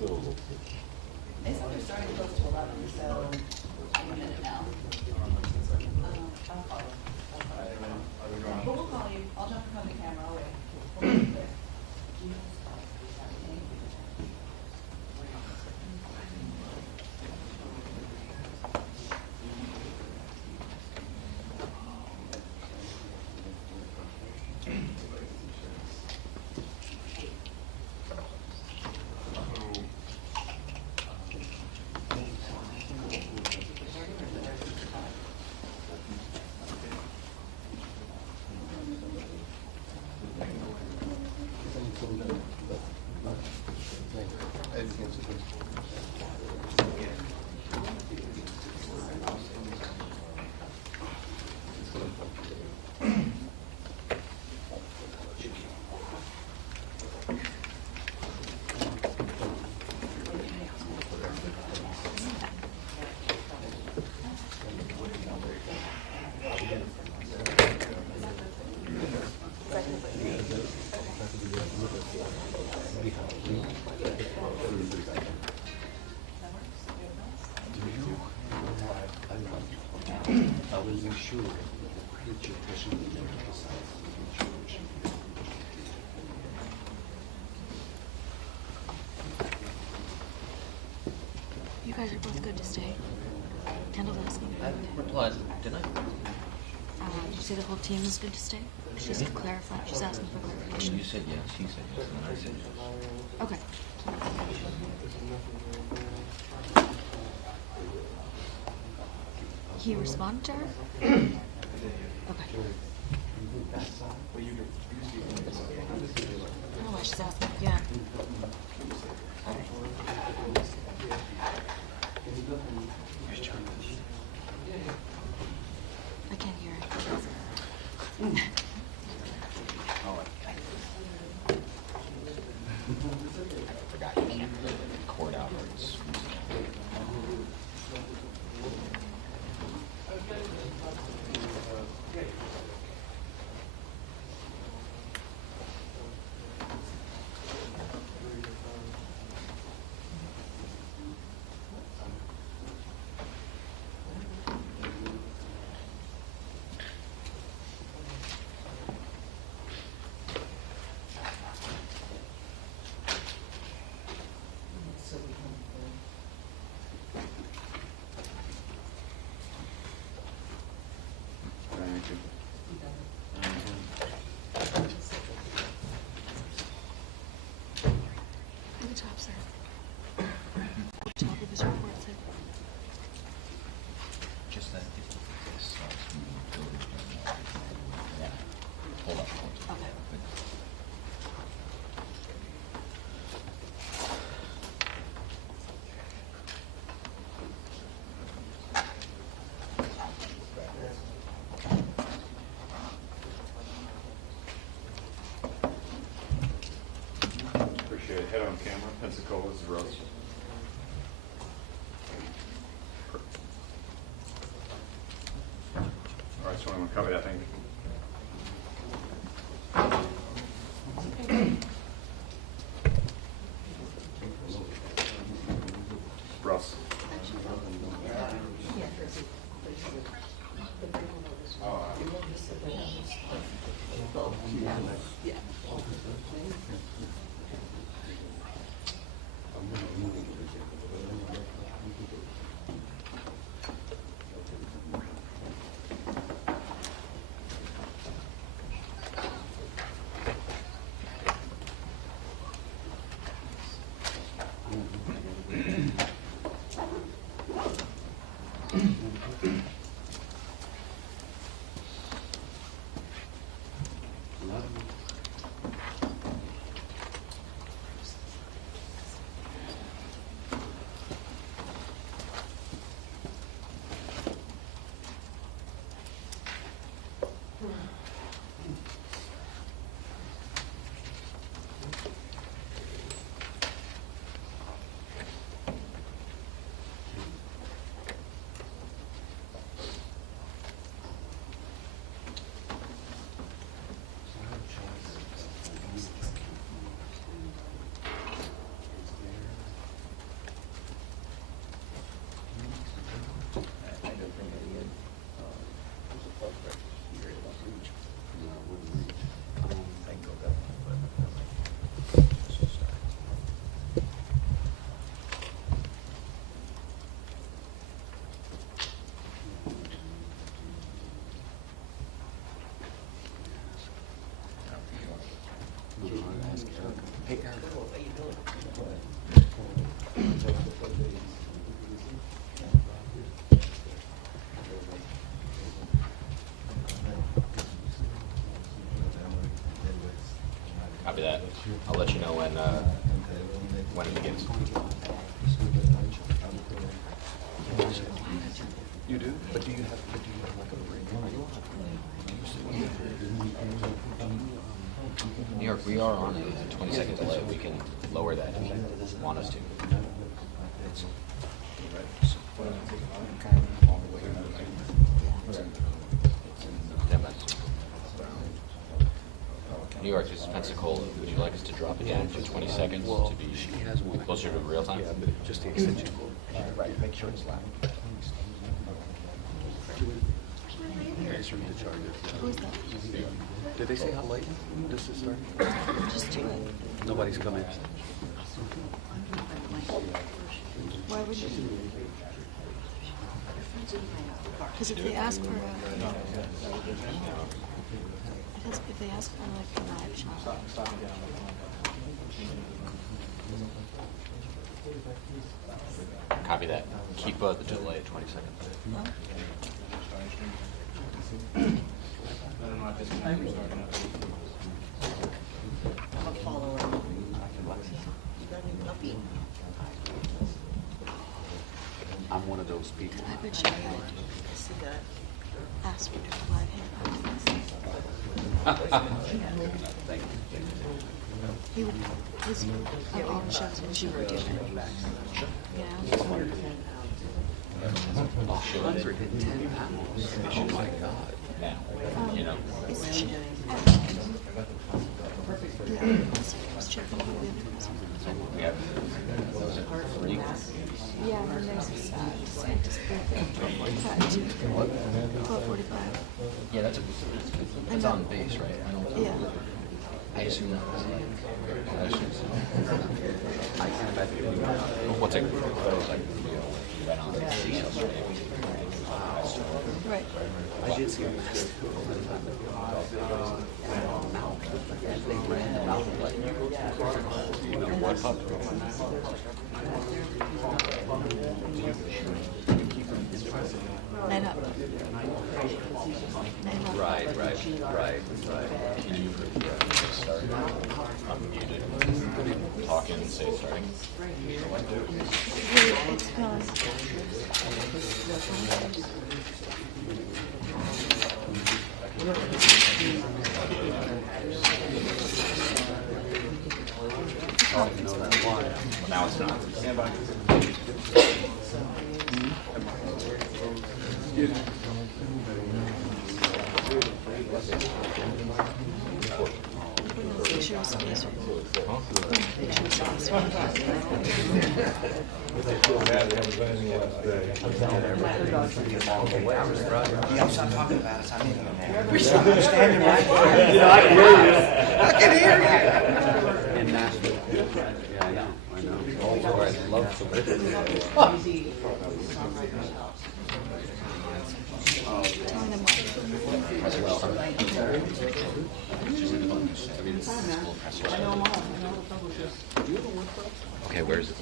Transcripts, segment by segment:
They said they're starting close to 11, so I'm a minute now. I'll follow. But we'll call you. I'll jump in front of the camera. I'll wait. We'll make it clear. You guys are both good to stay. Kendall asking. I replied, didn't I? Did you say the whole team is good to stay? She's clarifying. She's asking for clarification. You said yes, he said yes, and I said yes. Okay. He responded to her? Okay. I don't know why she's asking again. Alright. I can't hear it. I forgot you can't record outwards. Good job, sir. Good job with his report, sir. Just that if this starts moving, yeah. Hold up. Okay. Appreciate it. Head on camera. Pensacola is the road. All right, so I'm going to cover that thing. Russ. I'll let you know when it begins. You do? But do you have like a break? New York, we are on a 20-second delay. We can lower that if you want us to. 10 minutes. New York, this is Pensacola. Would you like us to drop it down to 20 seconds to be closer to real time? Yeah, but just the extension cord. Right, make sure it's loud. It's from the charger. Who's that? Did they say how late this is starting? Just do it. Nobody's coming. Why would you? Because if they ask for a, because if they ask for like a live shot, Copy that. Keep the delay at 20 seconds. huh? I'm a follower. You got a new puppy? I'm one of those people. I bet you I see that. ask for a live hand. He would, his, on all the shows when she would do it. Yeah. 110 pounds. Oh my God. Now, you know. Is she? We have 3. Yeah, and then there's this scientist birthday. 12:45. Yeah, that's on base, right? I don't. Yeah. I assume that was like. I assume so. I can't imagine it. We'll take photos like right on the seashells, right? Right. I did see a massive they ran them out like Your what pup? Line up. Line up. Right. Can you start? I'm muted. Talk and say starting. It's gone. Oh, you know that one. Well, now it's not. Stand by. Picture of space. Picture of space. Yeah, stop talking about it. I'm standing right here. I can hear you. In Nashville. Yeah, I know. Also, I love celebrities. Telling them what. Okay, where's it?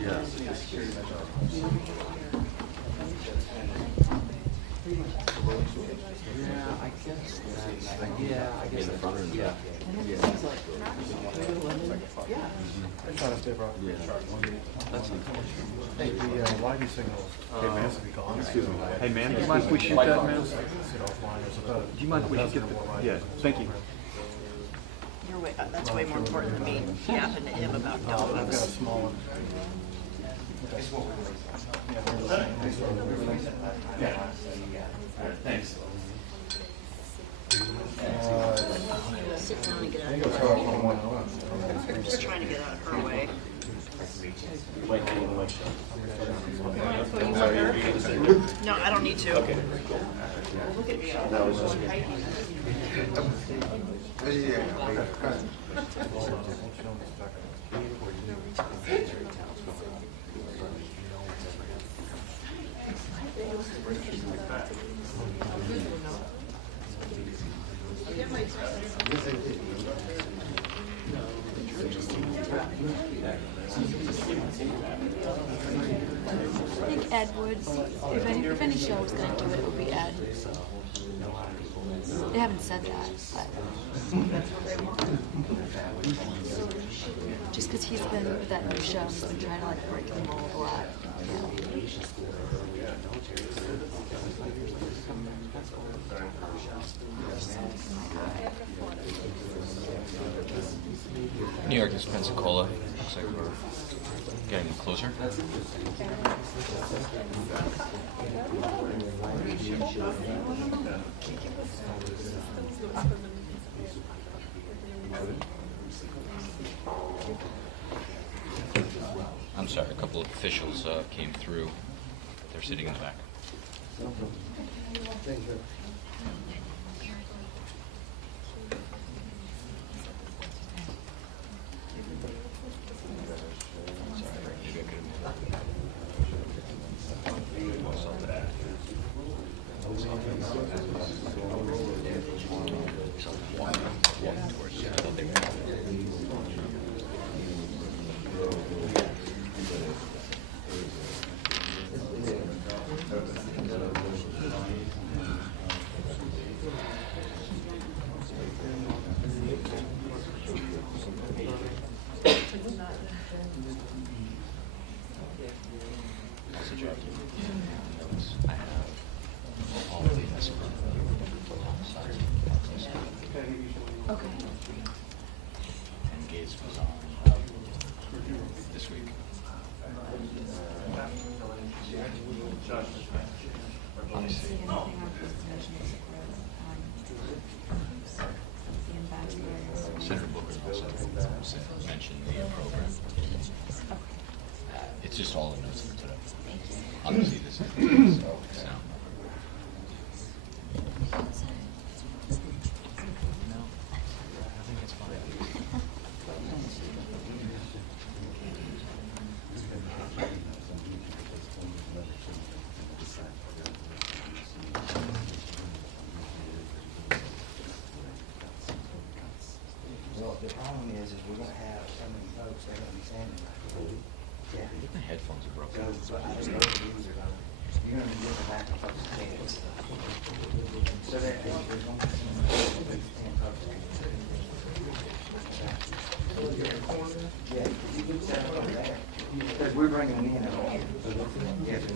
Yeah. I guess In the front or in the back? that's unfortunate. Hey, the lighting signals, hey man, to be gone. Excuse me. Hey, man, do you mind if we shoot that, man? Sit offline, there's a- Do you mind if we just get the, yeah, thank you. You're way, that's way more important than me yapping to him about I've got a dogs. small one. Thanks. Sit down and get out of her way. I'm just trying to get out of her way. No, I don't need to. Okay. Look at me. I think Ed would. If any show was going to do it, it would be Ed. They haven't said that, but just because he's been with that new show, he's been trying to like break the mold a lot. New York is Pensacola. Looks like we're getting closer. I'm sorry, a couple of officials came through. They're sitting in the back. Okay. And Gates was on this week. I didn't see anything on presentation except for the ambassadors. Senator Booker also mentioned the program. It's just all the notes today. Obviously, this is so. No, I think it's fine. Well, the problem is we're gonna have so many folks that are gonna be standing right. Yeah. My headphones are broken. So I don't know if these are gonna, you're gonna be in the back of folks' heads. So that there's gonna be some folks yeah, you can set up over there, because we're bringing them in over here. Yes, sir.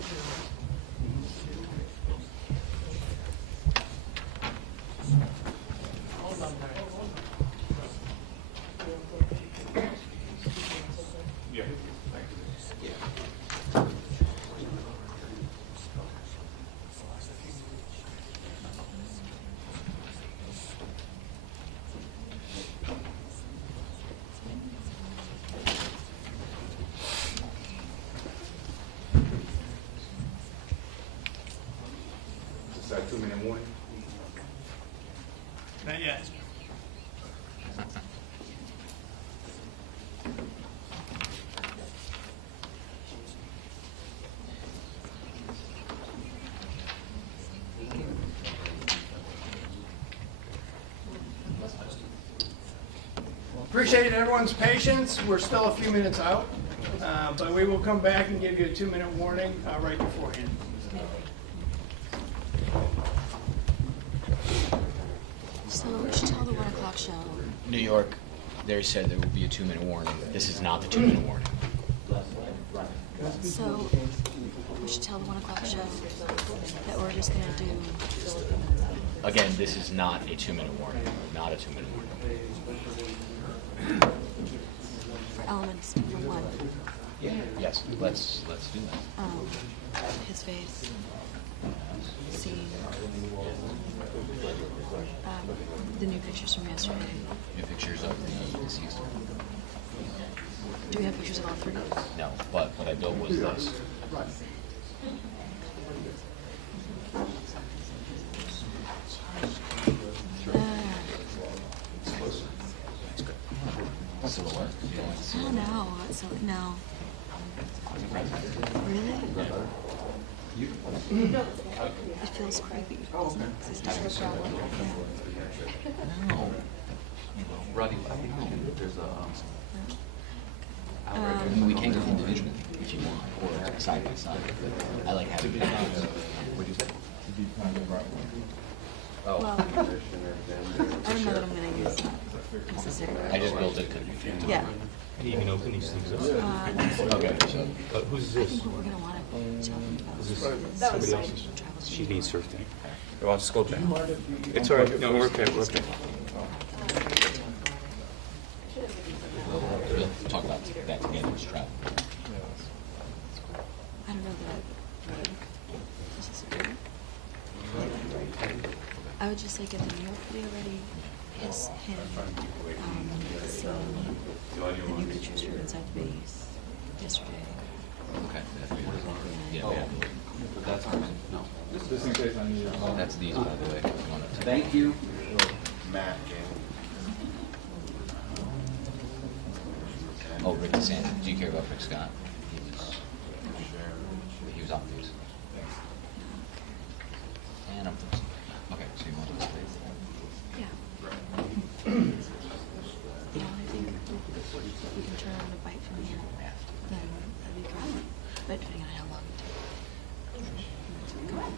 Is that 2-minute warning? Not yet. Appreciate everyone's patience. We're still a few minutes out, but we will come back and give you a 2-minute warning right beforehand. So we should tell the 1 o'clock show. New York, they said there will be a 2-minute warning. This is not the 2-minute warning. So we should tell the 1 o'clock show that we're just gonna do. Again, this is not a 2-minute warning. Not a 2-minute warning. For elements for 1. Yeah. Yes. Let's do that. His face. Scene. The new pictures from yesterday. New pictures of the deceased. Do we have pictures of all 3? No, but what I built was this. Silhouette. You don't like the Oh silhouette? no, so no. Really? It feels creepy. Doesn't it? 'Cause it's just so broad. No. Roddy, I think there's a. I mean, we can go individually if you want, or side by side. But I like having pictures. What'd you say? Oh. Well, I don't know that I'm gonna use that necessarily. I just built it. Yeah. He even open these things up. Okay, so. Who's I this? think what we're gonna wanna tell them about Is this is somebody else's? travel. She needs her thing. Well, I'll just go down. It's all right. No, we're okay. We're okay. We'll talk about that together as travel. I don't know that I would necessarily. I would just like get the New York video ready, him, seeing the new pictures from inside the base yesterday. Okay. Yeah, Yeah. That's ours. No. Just in case I need it. that's these, by the way. If you wanna take- Thank you. Matt. Oh, Rick DeSantis. Do you care about Rick Scott? He was obvious. And I'm frozen. Okay, so you want to stay? Yeah. You know, I think if we can turn on a bite from here, then that'd be great. But depending on how long it takes. Not entirely.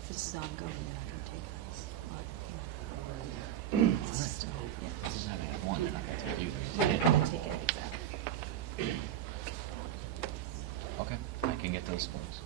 If this is ongoing, then I can take this. But, you know, it's still, yeah. This is having one, they're not gonna take you. Yeah, I can take it, exactly. Okay, I can get those spots.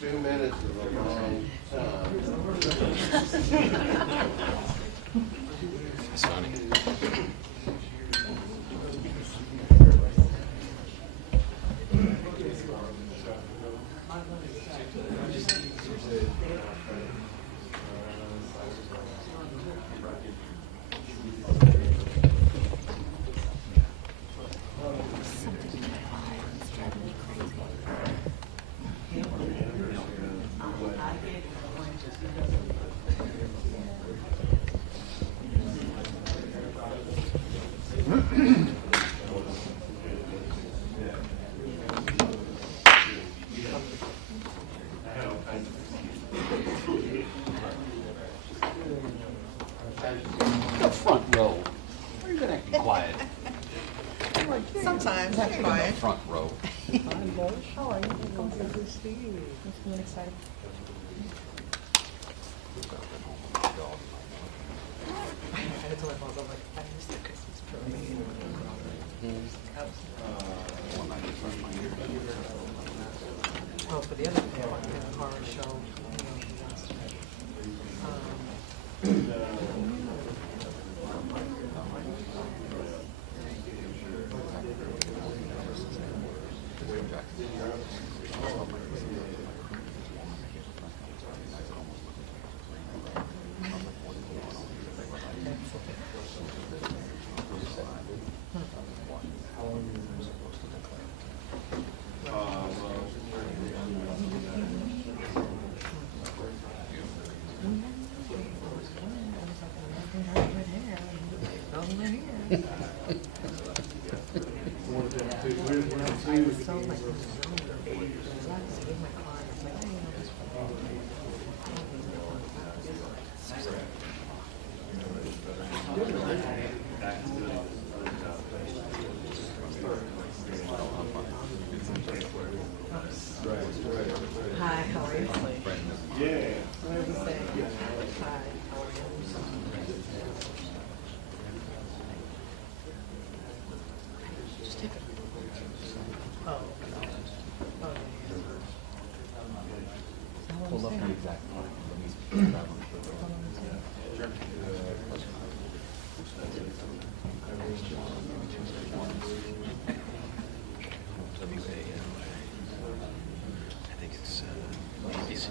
2 minutes is a long time. It's funny. The front row. Why are you gonna be quiet? Sometimes I'm quiet. Front row. How are you? Good to see you. It's really exciting. I had to tell my boss, I was like, I missed the Christmas program. Oh, for the other thing, I want to get a horror show. Hi, how are you? Yeah. What did you say? Hi, how are you? Just take it. Oh. Oh, yeah. Pull up the exact part. I think it's ABC.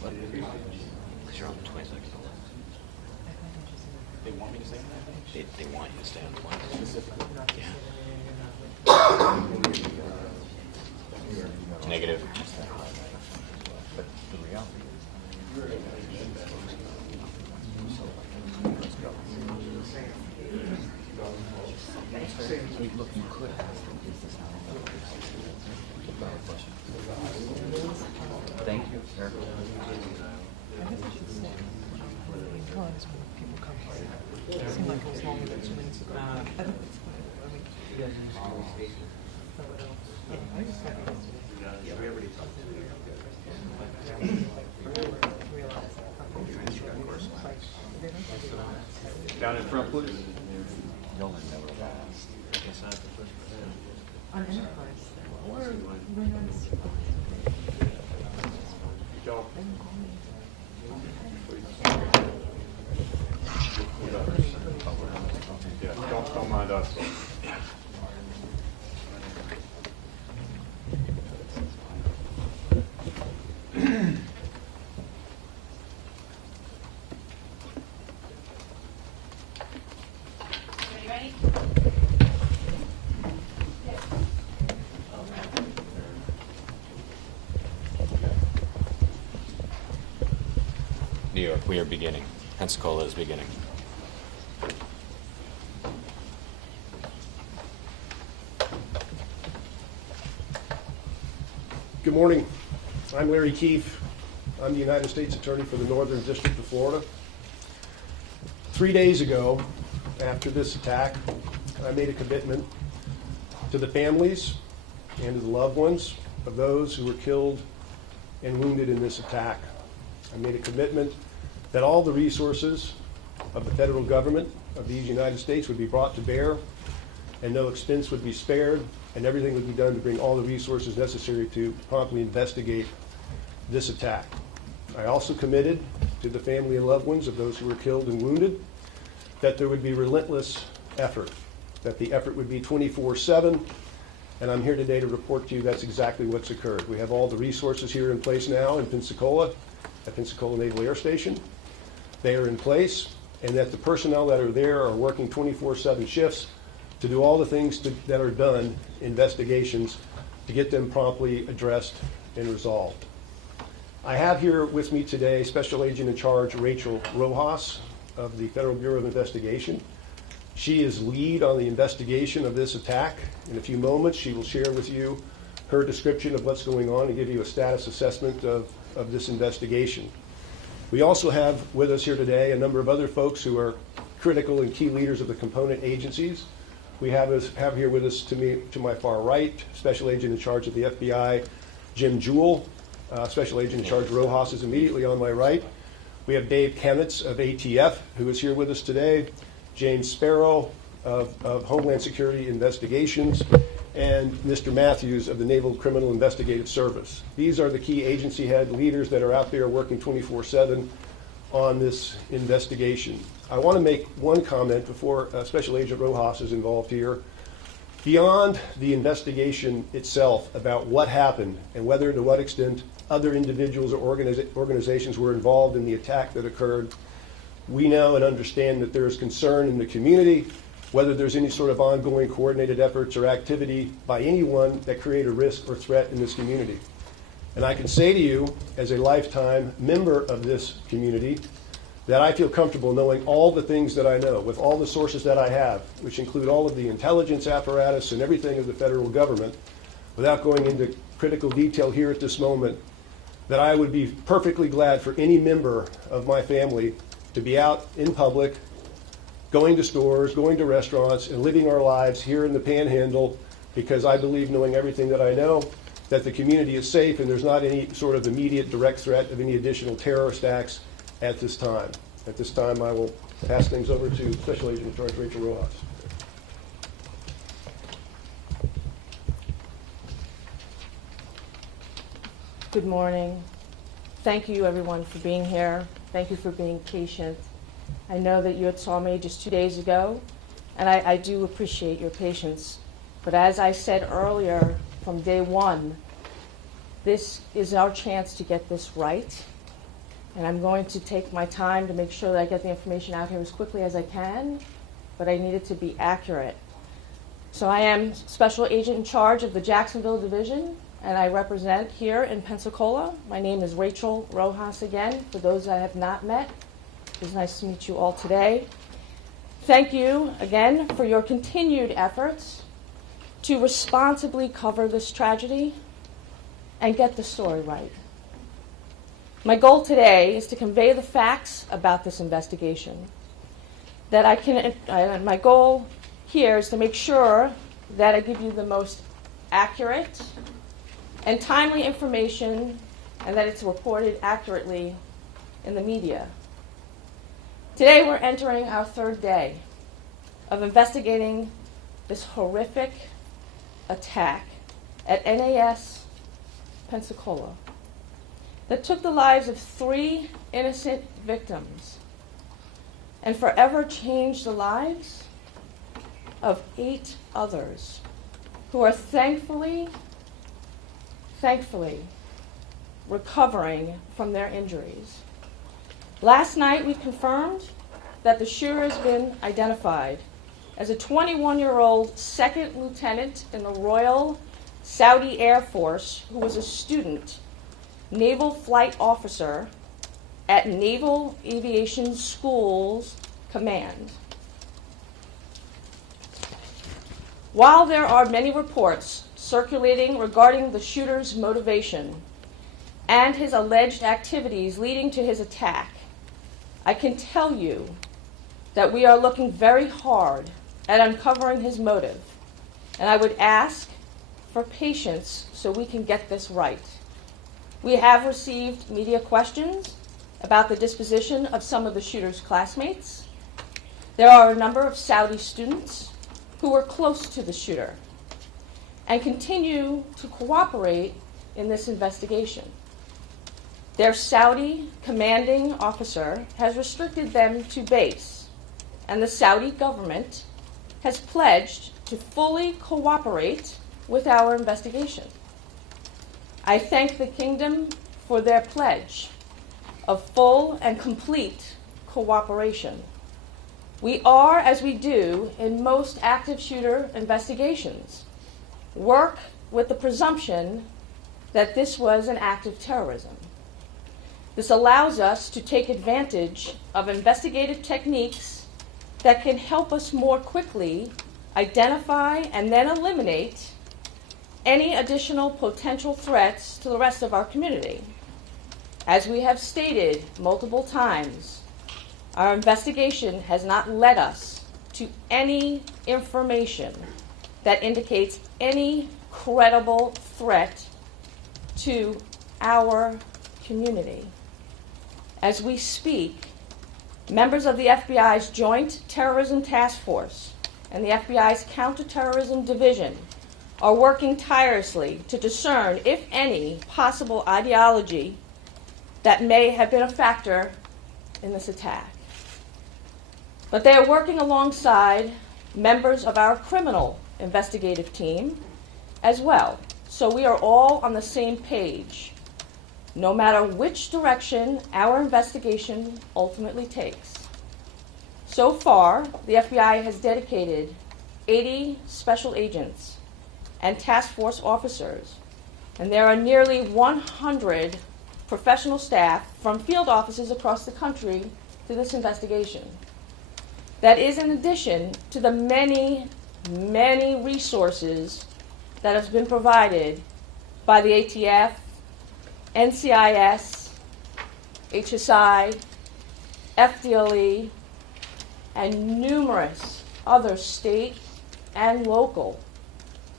What? Because you're on the twins. They want me to say that? They want you to stay on the twins. Specifically? Yeah. Negative. But the reality Wait, look, you could ask them, is this how it works? Valid question. Thank you, Eric. I guess I should say, because when people come here, it seemed like it was longer than 2 minutes ago. I think it's fine. I mean, yeah, I just thought it was. Yeah, we already talked. Down in front, please. No one never asked. On Enterprise. Or when on Yeah, don't mind us. New York, we are beginning. Pensacola is beginning. Good morning. I'm Larry Keefe. I'm the United States Attorney for the Northern District of Florida. 3 days ago, after this attack, I made a commitment to the families and to the loved ones of those who were killed and wounded in this attack. I made a commitment that all the resources of the federal government of these United States would be brought to bear and no expense would be spared and everything would be done to bring all the resources necessary to promptly investigate this attack. I also committed to the family and loved ones of those who were killed and wounded that there would be relentless effort, that the effort would be 24/7, and I'm here today to report to you that's exactly what's occurred. We have all the resources here in place now in Pensacola, at Pensacola Naval Air Station. They are in place, and that the personnel that are there are working 24/7 shifts to do all the things that are done, investigations, to get them promptly addressed and resolved. I have here with me today Special Agent in Charge Rachel Rojas of the Federal Bureau of Investigation. She is lead on the investigation of this attack. In a few moments, she will share with you her description of what's going on and give you a status assessment of this investigation. We also have with us here today a number of other folks who are critical and key leaders of the component agencies. We have here with us to my far right, Special Agent in Charge of the FBI, Jim Jewell. Special Agent in Charge Rojas is immediately on my right. We have Dave Kemitz of ATF, who is here with us today, James Sparrow of Homeland Security Investigations, and Mr. Matthews of the Naval Criminal Investigative Service. These are the key agency head leaders that are out there working 24/7 on this investigation. I want to make one comment before Special Agent Rojas is involved here. Beyond the investigation itself about what happened and whether to what extent other individuals or organizations were involved in the attack that occurred, we know and understand that there is concern in the community whether there's any sort of ongoing coordinated efforts or activity by anyone that create a risk or threat in this community. And I can say to you, as a lifetime member of this community, that I feel comfortable knowing all the things that I know, with all the sources that I have, which include all of the intelligence apparatus and everything of the federal government, without going into critical detail here at this moment, that I would be perfectly glad for any member of my family to be out in public, going to stores, going to restaurants, and living our lives here in the Panhandle, because I believe, knowing everything that I know, that the community is safe and there's not any sort of immediate direct threat of any additional terrorist acts at this time. At this time, I will pass things over to Special Agent in Charge Rachel Rojas. Good morning. Thank you, everyone, for being here. Thank you for being patient. I know that you had saw me just 2 days ago, and I do appreciate your patience. But as I said earlier, from day one, this is our chance to get this right. And I'm going to take my time to make sure that I get the information out here as quickly as I can, but I need it to be accurate. So I am Special Agent in Charge of the Jacksonville Division, and I represent here in Pensacola. My name is Rachel Rojas again, for those I have not met. It's nice to meet you all today. Thank you again for your continued efforts to responsibly cover this tragedy and get the story right. My goal today is to convey the facts about this investigation. My goal here is to make sure that I give you the most accurate and timely information, and that it's reported accurately in the media. Today we're entering our third day of investigating this horrific attack at NAS Pensacola that took the lives of 3 innocent victims and forever changed the lives of 8 others who are thankfully recovering from their injuries. Last night we confirmed that the shooter has been identified as a 21-year-old second lieutenant in the Royal Saudi Air Force who was a student naval flight officer at Naval Aviation School's command. While there are many reports circulating regarding the shooter's motivation and his alleged activities leading to his attack, I can tell you that we are looking very hard at uncovering his motive, and I would ask for patience so we can get this right. We have received media questions about the disposition of some of the shooter's classmates. There are a number of Saudi students who were close to the shooter and continue to cooperate in this investigation. Their Saudi commanding officer has restricted them to base, and the Saudi government has pledged to fully cooperate with our investigation. I thank the Kingdom for their pledge of full and complete cooperation. We are, as we do in most active shooter investigations, work with the presumption that this was an act of terrorism. This allows us to take advantage of investigative techniques that can help us more quickly identify and then eliminate any additional potential threats to the rest of our community. As we have stated multiple times, our investigation has not led us to any information that indicates any credible threat to our community. As we speak, members of the FBI's Joint Terrorism Task Force and the FBI's Counterterrorism Division are working tirelessly to discern, if any, possible ideology that may have been a factor in this attack. But they are working alongside members of our criminal investigative team as well, so we are all on the same page, no matter which direction our investigation ultimately takes. So far, the FBI has dedicated 80 special agents and task force officers, and there are nearly 100 professional staff from field offices across the country to this investigation. That is in addition to the many, many resources that have been provided by the ATF, NCIS, HSI, FDLE, and numerous other state and local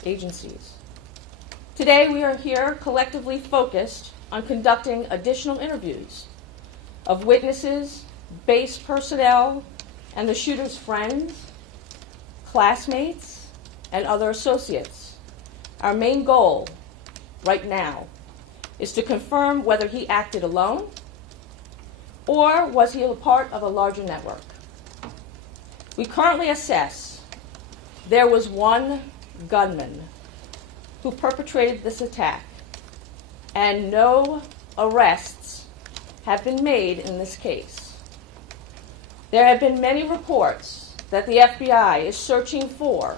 agencies. Today we are here collectively focused on conducting additional interviews of witnesses, base personnel, and the shooter's friends, classmates, and other associates. Our main goal right now is to confirm whether he acted alone or was he a part of a larger network. We currently assess there was one gunman who perpetrated this attack, and no arrests have been made in this case. There have been many reports that the FBI is searching for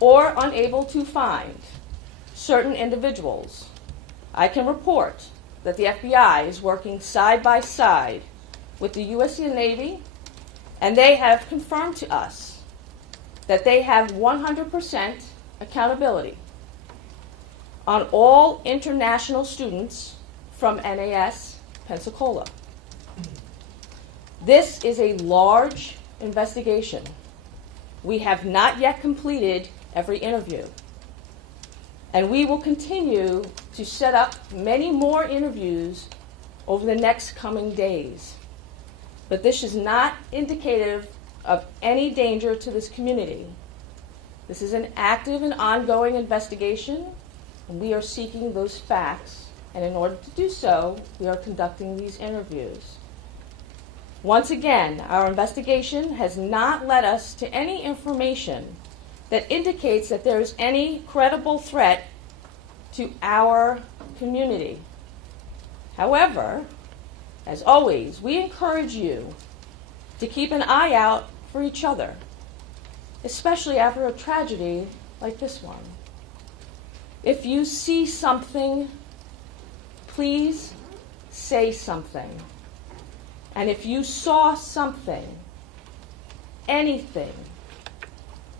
or unable to find certain individuals. I can report that the FBI is working side by side with the U.S. Navy, and they have confirmed to us that they have 100% accountability on all international students from NAS Pensacola. This is a large investigation. We have not yet completed every interview, and we will continue to set up many more interviews over the next coming days. But this is not indicative of any danger to this community. This is an active and ongoing investigation, and we are seeking those facts. And in order to do so, we are conducting these interviews. Once again, our investigation has not led us to any information that indicates that there is any credible threat to our community. However, as always, we encourage you to keep an eye out for each other, especially after a tragedy like this one. If you see something, please say something. And if you saw something, anything,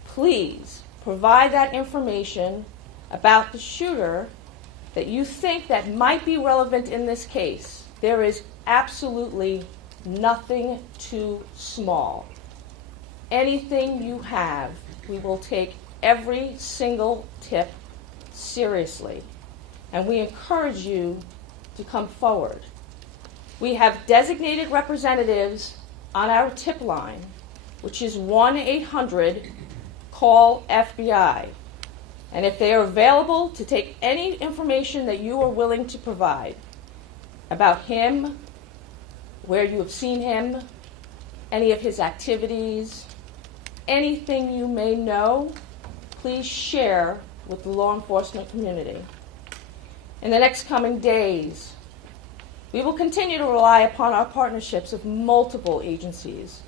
please provide that information about the shooter that you think that might be relevant in this case. There is absolutely nothing too small. Anything you have, we will take every single tip seriously, and we encourage you to come forward. We have designated representatives on our tip line, which is 1-800-CALL-FBI. And if they are available to take any information that you are willing to provide, about him, where you have seen him, any of his activities, anything you may know, please share with the law enforcement community. In the next coming days, we will continue to rely upon our partnerships with multiple agencies,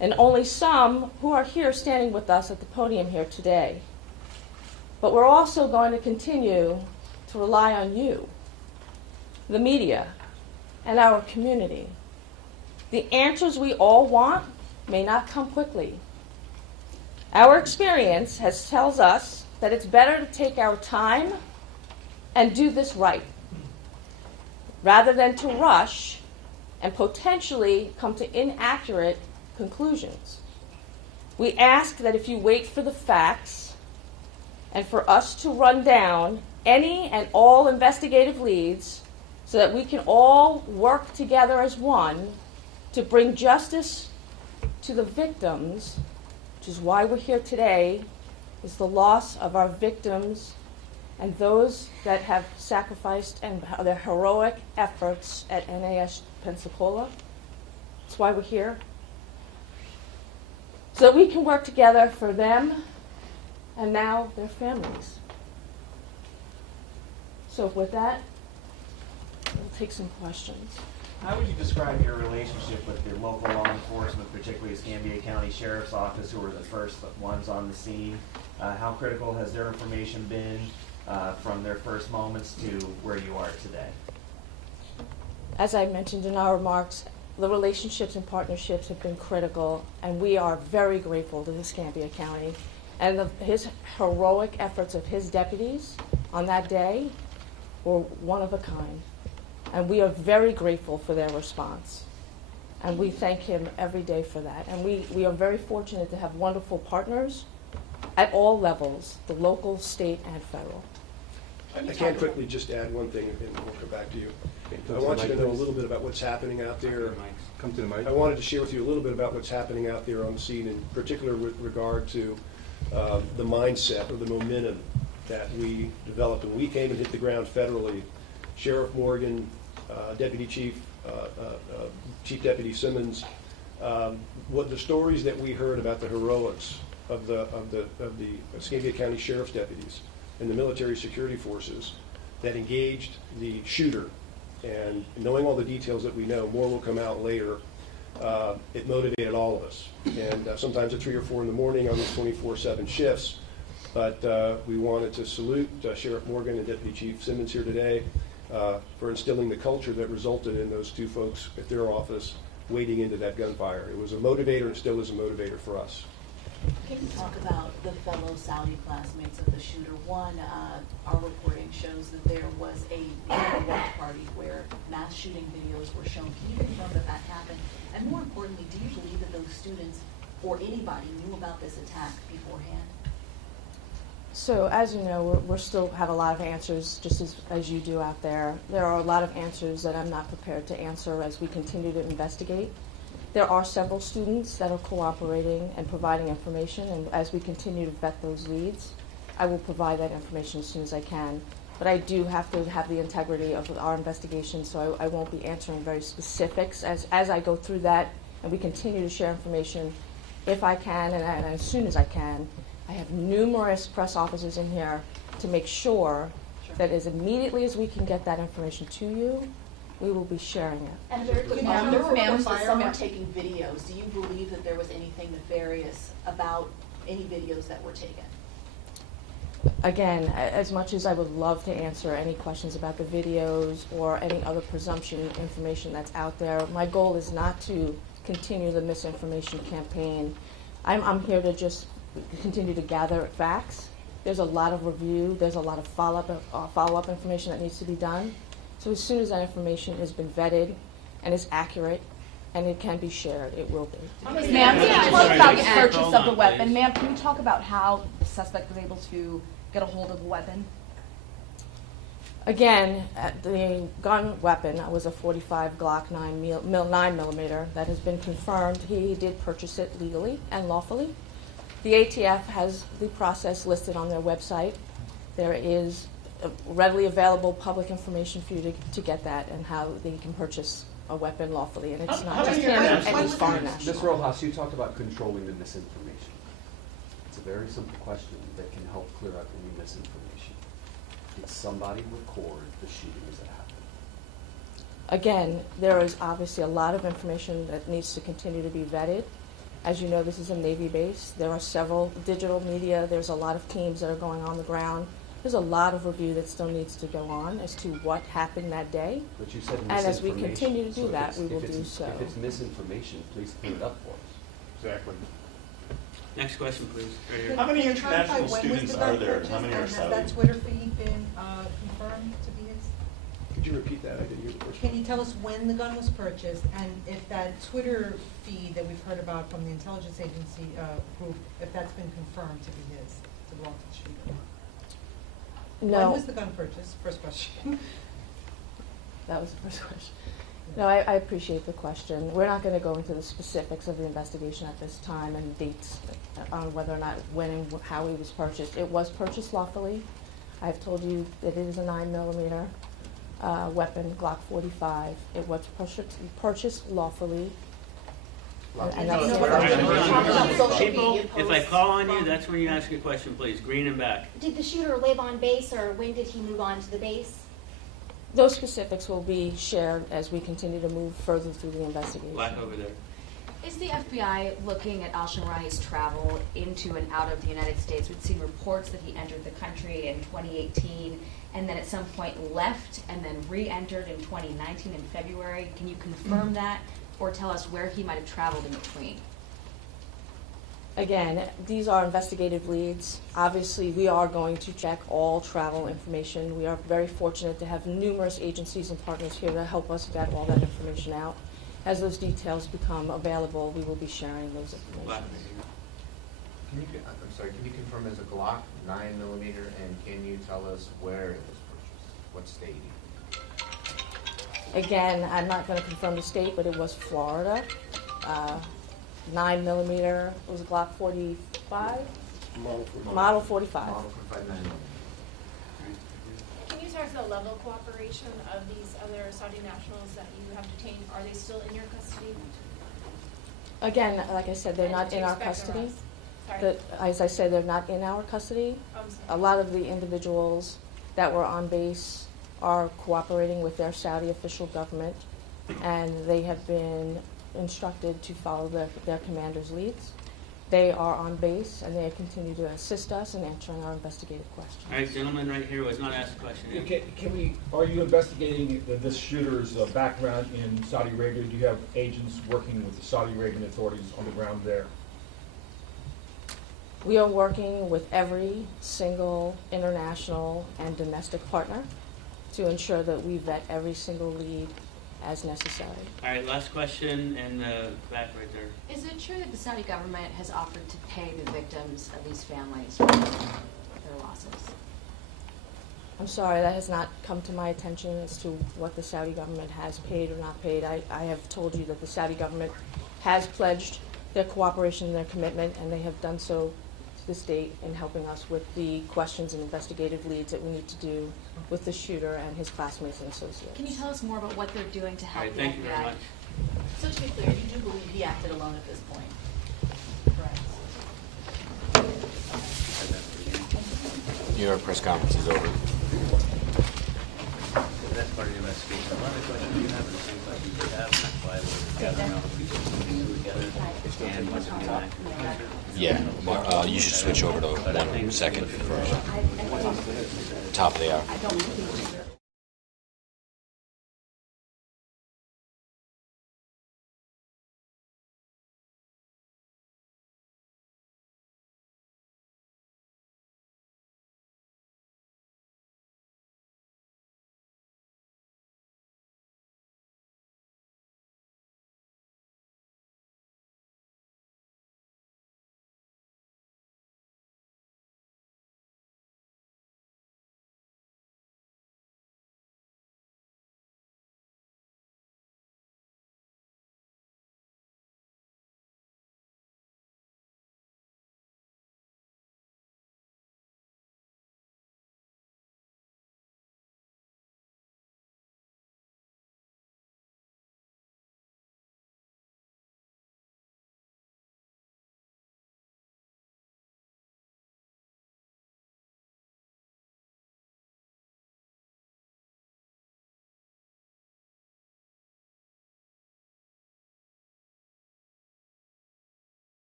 and only some who are here standing with us at the podium here today. But we're also going to continue to rely on you, the media, and our community. The answers we all want may not come quickly. Our experience tells us that it's better to take our time and do this right, rather than to rush and potentially come to inaccurate conclusions. We ask that if you wait for the facts and for us to run down any and all investigative leads so that we can all work together as one to bring justice to the victims, which is why we're here today, is the loss of our victims and those that have sacrificed and their heroic efforts at NAS Pensacola. That's why we're here. So that we can work together for them and now their families. So with that, we'll take some questions. How would you describe your relationship with the local law enforcement, particularly Escambia County Sheriff's Office, who were the first ones on the scene? How critical has their information been from their first moments to where you are today? As I mentioned in our remarks, the relationships and partnerships have been critical, and we are very grateful to Escambia County. And his heroic efforts of his deputies on that day were one of a kind. And we are very grateful for their response. And we thank him every day for that. And we are very fortunate to have wonderful partners at all levels, the local, state, and federal. I can quickly just add one thing, and we'll come back to you. I want you to know a little bit about what's happening out there. Come to the mic. I wanted to share with you a little bit about what's happening out there on the scene, in particular with regard to the mindset or the momentum that we developed. When we came and hit the ground federally, Sheriff Morgan, Deputy Chief, Chief Deputy Simmons, what the stories that we heard about the heroics of the Escambia County Sheriff's deputies and the military security forces that engaged the shooter, and knowing all the details that we know, more will come out later, it motivated all of us. And sometimes at 3 or 4 in the morning on these 24/7 shifts, but we wanted to salute Sheriff Morgan and Deputy Chief Simmons here today for instilling the culture that resulted in those two folks at their office wading into that gunfire. It was a motivator and still is a motivator for us. Can you talk about the fellow Saudi classmates of the shooter? One, our reporting shows that there was a watch party where mass shooting videos were shown. Can you confirm that that happened? And more importantly, do you believe that those students or anybody knew about this attack beforehand? So as you know, we still have a lot of answers, just as you do out there. There are a lot of answers that I'm not prepared to answer as we continue to investigate. There are several students that are cooperating and providing information, and as we continue to vet those leads, I will provide that information as soon as I can. But I do have to have the integrity of our investigation, so I won't be answering very specifics as I go through that, and we continue to share information if I can and as soon as I can. I have numerous press officers in here to make sure that as immediately as we can get that information to you, we will be sharing it. And a very quick question. There were reports that some are taking videos. Do you believe that there was anything nefarious about any videos that were taken? Again, as much as I would love to answer any questions about the videos or any other presumption information that's out there, my goal is not to continue the misinformation campaign. I'm here to just continue to gather facts. There's a lot of review. There's a lot of follow-up information that needs to be done. So as soon as that information has been vetted and is accurate and it can be shared, it will be. Ma'am, can you talk about the purchase of the weapon? Ma'am, can you talk about how the suspect was able to get a hold of the weapon? Again, the gun weapon was a .45 Glock 9mm that has been confirmed. He did purchase it legally and lawfully. The ATF has the process listed on their website. There is readily available public information for you to get that and how they can purchase a weapon lawfully. And it's not just him, any foreign national. Ms. Rojas, you talked about controlling the misinformation. It's a very simple question that can help clear up any misinformation. Did somebody record the shootings that happened? Again, there is obviously a lot of information that needs to continue to be vetted. As you know, this is a Navy base. There are several digital media. There's a lot of teams that are going on the ground. There's a lot of review that still needs to go on as to what happened that day. But you said And misinformation. as we continue to do So that, we will do so. If it's misinformation, please clear it up for us. Exactly. Next question, please. Right here. How many Can you clarify international when was students the are gun there? purchased, How many are and Saudi? has that Twitter feed been confirmed to be his? Could you repeat that? I didn't hear the first Can one. you tell us when the gun was purchased, and if that Twitter feed that we've heard about from the intelligence agency group, if that's been confirmed to be his, to belong to the shooter? No. When was the gun purchased? First question. That was the first question. No, I appreciate the question. We're not going to go into the specifics of the investigation at this time and dates on whether or not, when and how it was purchased. It was purchased lawfully. I've told you that it is a 9mm weapon, Glock 45. It was purchased lawfully. And that's People, if I call on you, that's when you ask a question, please. Green and back. Did the shooter live on base, or when did he move on to the base? Those specifics will be shared as we continue to move further through the investigation. Black over there. Is the FBI looking at al-Shawrani's travel into and out of the United States? We've seen reports that he entered the country in 2018 and then at some point left and then re-entered in 2019 in February. Can you confirm that or tell us where he might have traveled in between? Again, these are investigative leads. Obviously, we are going to check all travel information. We are very fortunate to have numerous agencies and partners here to help us vet all that information out. As those details become available, we will be sharing those information. Can you, I'm sorry, can you confirm there's a Glock 9mm, and can you tell us where it was purchased? What state? Again, I'm not going to confirm the state, but it was Florida. 9mm, it was a Glock 45? Model 45. Model 45 9mm. Can you talk to the level of cooperation of these other Saudi nationals that you have detained? Are they still in your custody? Again, like I said, they're And not do you in our expect custody. arrest? Sorry. As I said, they're not in our custody. I'm sorry. A lot of the individuals that were on base are cooperating with their Saudi official government, and they have been instructed to follow their commander's leads. They are on base, and they continue to assist us in answering our investigative questions. All right, gentleman right here was not asked a question. Are you investigating this shooter's background in Saudi Arabia? Do you have agents working with the Saudi Arabian authorities on the ground there? We are working with every single international and domestic partner to ensure that we vet every single lead as necessary. All right, last question in the back right there. Is it true that the Saudi government has offered to pay the victims of these families for their losses? I'm sorry, that has not come to my attention as to what the Saudi government has paid or not paid. I have told you that the Saudi government has pledged their cooperation and their commitment, and they have done so to this date in helping us with the questions and investigative leads that we need to do with the shooter and his classmates and associates. Can you tell us more about what they're doing to All help right, the thank you very FBI? much. So to be clear, you do believe he acted alone at this point? Correct. Your press conference is over. That's part of the investigation. A lot of the questions you have are the same questions you have, and that's why we're gathering all the pieces together and what's going on. Yeah, you should switch over to 1 second for top of the hour.